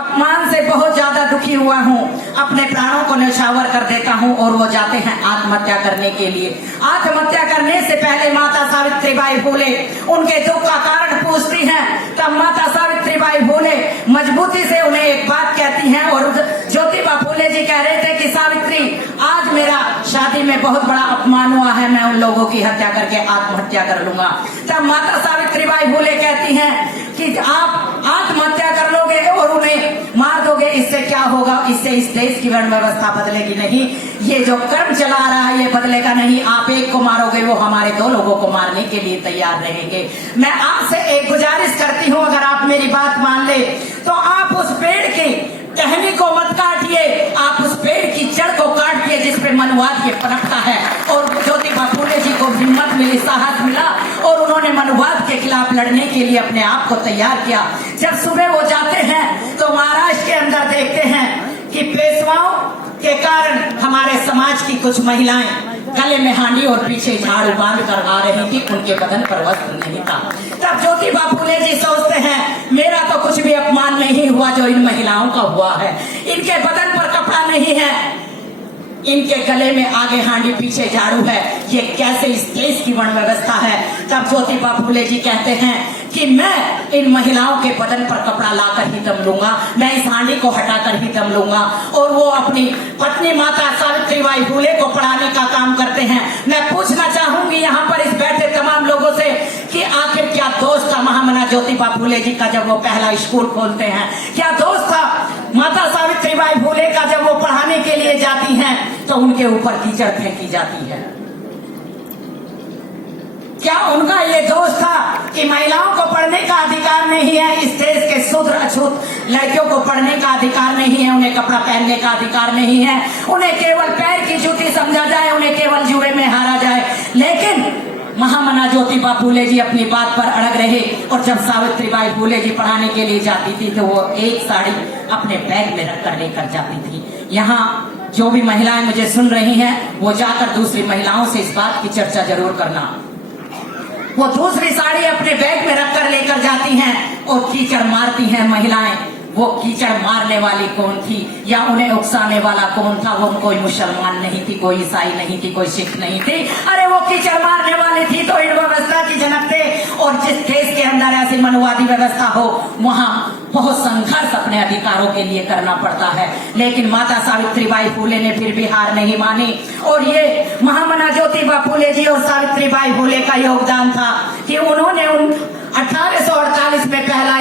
अपमान से बहुत ज्यादा दुखी हुआ हूँ, अपने प्राणों को न्यौछावर कर देता हूँ और वो जाते हैं आत्महत्या करने के लिए। आत्महत्या करने से पहले माता सावित्रीबाई फूले उनके दुख का कारण पूछती हैं। तब माता सावित्रीबाई फूले मजबूती से उन्हें एक बात कहती हैं और ज्योतिबा फूले जी कह रहे थे कि सावित्री, आज मेरा शादी में बहुत बड़ा अपमान हुआ है, मैं उन लोगों की हत्या करके आत्महत्या कर लूंगा। तब माता सावित्रीबाई फूले कहती हैं कि आप आत्महत्या कर लोगे और उन्हें मार दोगे, इससे क्या होगा? इससे इस देश की वर्ण व्यवस्था बदलेगी नहीं। ये जो कर्म चला रहा है ये बदलेगा नहीं। आप एक को मारोगे, वो हमारे 2 लोगों को मारने के लिए तैयार रहेंगे। मैं आपसे एक गुजारिश करती हूँ, अगर आप मेरी बात मान ले तो आप उस पेड़ की टहनी को मत काटिए, आप उस पेड़ की जड़ को काटिए जिसपे मनुवाद ये पनपता है। और ज्योतिबा फूले जी को हिम्मत मिली, साहस मिला और उन्होंने मनुवाद के खिलाफ लड़ने के लिए अपने आप को तैयार किया। जब सुबह वो जाते हैं तो महाराष्ट्र के अंदर देखते हैं कि पेशवाओं के कारण हमारे समाज की कुछ महिलाएं गले में हांडी और पीछे झाड़ू बांध कर आ रही थी, उनके बदन पर वस्त्र नहीं था। तब ज्योतिबा फूले जी सोचते हैं, मेरा तो कुछ भी अपमान नहीं हुआ जो इन महिलाओं का हुआ है। इनके बदन पर कपड़ा नहीं है, इनके गले में आगे हांडी पीछे झाड़ू है, ये कैसे इस देश की वर्ण व्यवस्था है। तब ज्योतिबा फूले जी कहते हैं कि मैं इन महिलाओं के बदन पर कपड़ा लाकर ही दम लूंगा, मैं इस हांडी को हटाकर ही दम लूंगा। और वो अपनी पत्नी माता सावित्रीबाई फूले को पढ़ाने का काम करते हैं। मैं पूछना चाहूंगी यहाँ पर इस बैठे तमाम लोगों से कि आखिर क्या दोस्त था महामना ज्योतिबा फूले जी का जब वो पहला स्कूल खोलते हैं? क्या दोस्त था माता सावित्रीबाई फूले का जब वो पढ़ाने के लिए जाती हैं तो उनके ऊपर कीचड़ फेंकी जाती है? क्या उनका ये दोस्त था कि महिलाओं को पढ़ने का अधिकार नहीं है, इस देश के शूद्र अछूत लड़कियों को पढ़ने का अधिकार नहीं है, उन्हें कपड़ा पहनने का अधिकार नहीं है, उन्हें केवल पैर की जूती समझा जाए, उन्हें केवल जुए में हारा जाए? लेकिन महामना ज्योतिबा फूले जी अपनी बात पर अड़ग रहे और जब सावित्रीबाई फूले जी पढ़ाने के लिए जाती थी तो वो एक साड़ी अपने बैग में रखकर लेकर जाती थी। यहाँ जो भी महिलाएं मुझे सुन रही हैं वो जाकर दूसरी महिलाओं से इस बात की चर्चा जरूर करना। वो दूसरी साड़ी अपने बैग में रखकर लेकर जाती हैं और कीचड़ मारती हैं महिलाएं। वो कीचड़ मारने वाली कौन थी या उन्हें उकसाने वाला कौन था? वो कोई मुसलमान नहीं थी, कोई ईसाई नहीं थी, कोई सिख नहीं थी। अरे वो कीचड़ मारने वाली थी तो इन व्यवस्था की जनक थे। और जिस देश के अंदर ऐसी मनुवादी व्यवस्था हो वहां बहुत संघर्ष अपने अधिकारों के लिए करना पड़ता है। लेकिन माता सावित्रीबाई फूले ने फिर भी हार नहीं मानी और ये महामना ज्योतिबा फूले जी और सावित्रीबाई फूले का योगदान था कि उन्होंने 1848 में पहला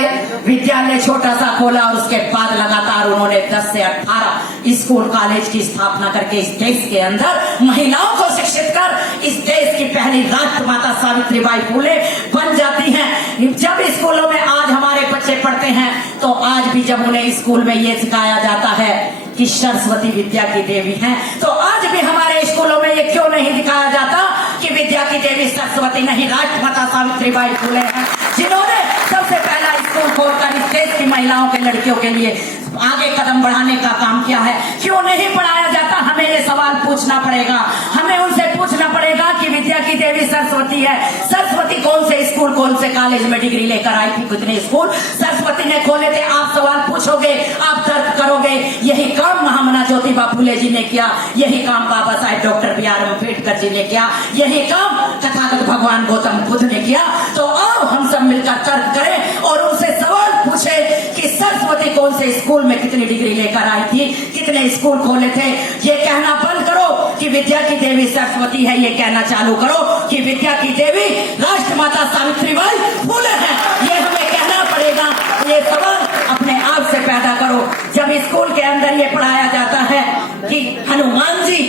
विद्यालय छोटा सा खोला और उसके बाद लगातार उन्होंने 10 से 18 स्कूल कॉलेज की स्थापना करके इस देश के अंदर महिलाओं को शिक्षित कर इस देश की पहली राष्ट्रमाता सावित्रीबाई फूले बन जाती हैं। जब स्कूलों में आज हमारे बच्चे पढ़ते हैं तो आज भी जब उन्हें स्कूल में ये सिखाया जाता है कि सरस्वती विद्या की देवी हैं, तो आज भी हमारे स्कूलों में ये क्यों नहीं दिखाया जाता कि विद्या की देवी सरस्वती नहीं राष्ट्रमाता सावित्रीबाई फूले हैं, जिन्होंने सबसे पहला स्कूल खोलकर इस देश की महिलाओं के लड़कियों के लिए आगे कदम बढ़ाने का काम किया है। क्यों नहीं पढ़ाया जाता? हमें ये सवाल पूछना पड़ेगा। हमें उनसे पूछना पड़ेगा कि विद्या की देवी सरस्वती है, सरस्वती कौन से स्कूल कौन से कॉलेज में डिग्री लेकर आई थी? कितने स्कूल सरस्वती ने खोले थे? आप सवाल पूछोगे, आप तर्क करोगे। यही काम महामना ज्योतिबा फूले जी ने किया, यही काम बाबा साहेब डॉक्टर बी.आर. अम्बेडकर जी ने किया, यही काम तथागत भगवान गौतम बुद्ध ने किया। तो आओ हम सब मिलकर तर्क करें और उनसे सवाल पूछे कि सरस्वती कौन से स्कूल में कितनी डिग्री लेकर आई थी, कितने स्कूल खोले थे। ये कहना बंद करो कि विद्या की देवी सरस्वती है, ये कहना चालू करो कि विद्या की देवी राष्ट्रमाता सावित्रीबाई फूले है। ये हमें कहना पड़ेगा। ये सवाल अपने आप से पैदा करो। जब स्कूल के अंदर ये पढ़ाया जाता है कि हनुमान जी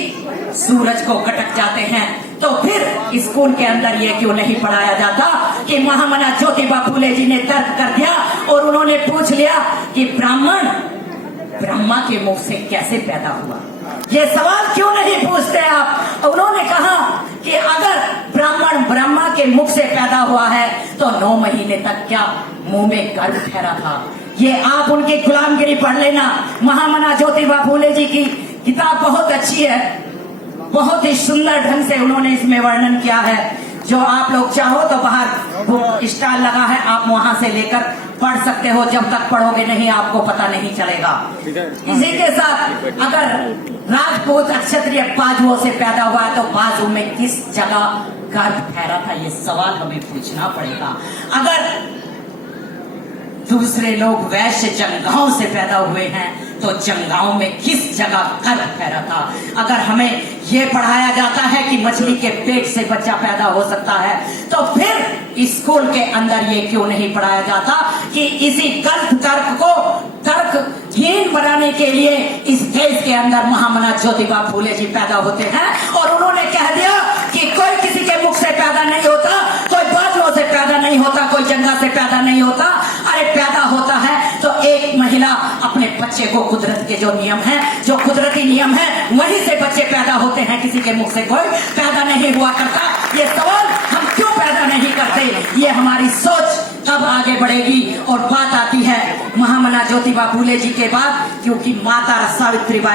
सूरज को कटक जाते हैं, तो फिर स्कूल के अंदर ये क्यों नहीं पढ़ाया जाता कि महामना ज्योतिबा फूले जी ने तर्क कर दिया और उन्होंने पूछ लिया कि ब्राह्मण ब्रह्मा के मुख से कैसे पैदा हुआ? ये सवाल क्यों नहीं पूछते आप? उन्होंने कहा कि अगर ब्राह्मण ब्रह्मा के मुख से पैदा हुआ है तो 9 महीने तक क्या मुंह में गर्भ ठहरा था? ये आप उनकी गुलामगिरी पढ़ लेना। महामना ज्योतिबा फूले जी की किताब बहुत अच्छी है, बहुत ही सुंदर ढंग से उन्होंने इसमें वर्णन किया है। जो आप लोग चाहो तो बाहर बुक स्टॉल लगा है, आप वहां से लेकर पढ़ सकते हो। जब तक पढ़ोगे नहीं आपको पता नहीं चलेगा। इसी के साथ अगर राजपूत क्षत्रिय बाजुओं से पैदा हुआ है तो बाजू में किस जगह गर्भ ठहरा था, ये सवाल हमें पूछना पड़ेगा। अगर दूसरे लोग वैश्य जंगाओं से पैदा हुए हैं तो जंगाओं में किस जगह गर्भ ठहरा था। अगर हमें ये पढ़ाया जाता है कि मछली के पेट से बच्चा पैदा हो सकता है तो फिर स्कूल के अंदर ये क्यों नहीं पढ़ाया जाता कि इसी गलत तर्क को तर्कहीन बनाने के लिए इस देश के अंदर महामना ज्योतिबा फूले जी पैदा होते हैं और उन्होंने कह दिया कि कोई किसी के मुख से पैदा नहीं होता, कोई बाजुओं से पैदा नहीं होता, कोई जंगा से पैदा नहीं होता। अरे पैदा होता है तो एक महिला अपने बच्चे को, कुदरत के जो नियम है, जो कुदरती नियम है, वहीं से बच्चे पैदा होते हैं, किसी के मुख से कोई पैदा नहीं हुआ करता। ये सवाल हम क्यों पैदा नहीं करते, ये हमारी सोच तब आगे बढ़ेगी। और बात आती है महामना ज्योतिबा फूले जी के बाद, क्योंकि माता सावित्रीबाई